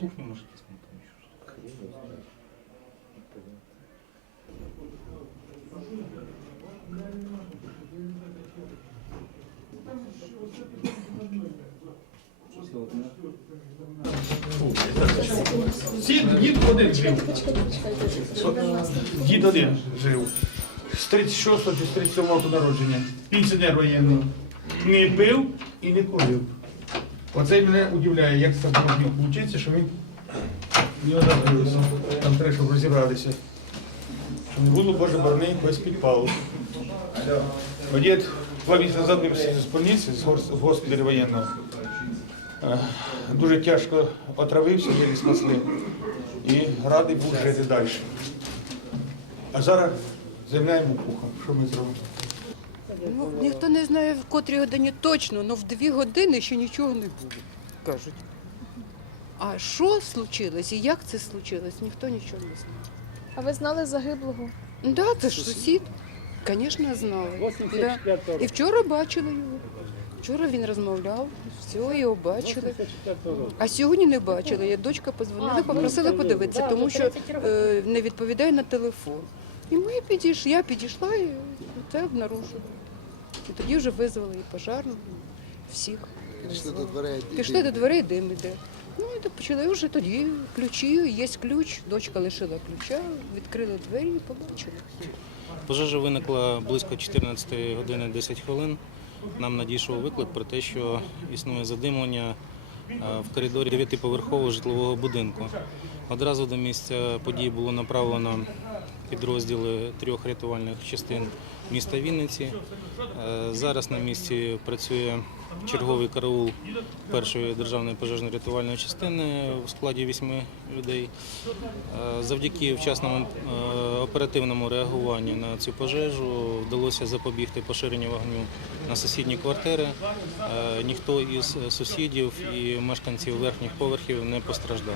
кухню можете смотреть. Дід, дід один жив. Дід один жив. З 36 чи з 37 року народження. Пенсіонер воєнний. Не пив і не курив. Оце мене удивляє, як це можна вчитися, що він не одобрився. Там треба, щоб розібратися. Щоб не було, Боже, барни без підпалу. Бо Дід два місяці назад з больниці, з гос- госпіталю воєнного. Е, Дуже тяжко отравився, єлі спасли. І радий був жити далі. А зараз земля йому пухом. Що ми зробимо? Ну, ніхто не знає, в котрій годині точно, але в дві години ще нічого не буде, кажуть. А що случилось і як це случилось, ніхто нічого не знає. А ви знали загиблого? Да, це ж сусід. Звісно, знали. Да. І вчора бачили його. Вчора він розмовляв, все, його бачили. А сьогодні не бачили. Я дочка позвонила, попросила подивитися, тому що е, не відповідає на телефон. І ми підійшли, я підійшла і це обнаружила. І тоді вже визвали і пожарну, і всіх. Пішли до дверей. Пішли до дверей, дим іде. Ну і так почали вже тоді ключі, є ключ, дочка лишила ключа, відкрили двері і побачили. Пожежа виникла близько 14 години 10 хвилин. Нам надійшов виклик про те, що існує задимлення е, в коридорі 9-поверхового житлового будинку. Одразу до місця події було направлено підрозділи трьох рятувальних частин міста Вінниці. Е, Зараз на місці працює черговий караул першої державної пожежно-рятувальної частини у складі вісьми людей. Е, Завдяки вчасному е, оперативному реагуванню на цю пожежу вдалося запобігти поширенню вогню на сусідні квартири. Ніхто із сусідів і мешканців верхніх поверхів не постраждав.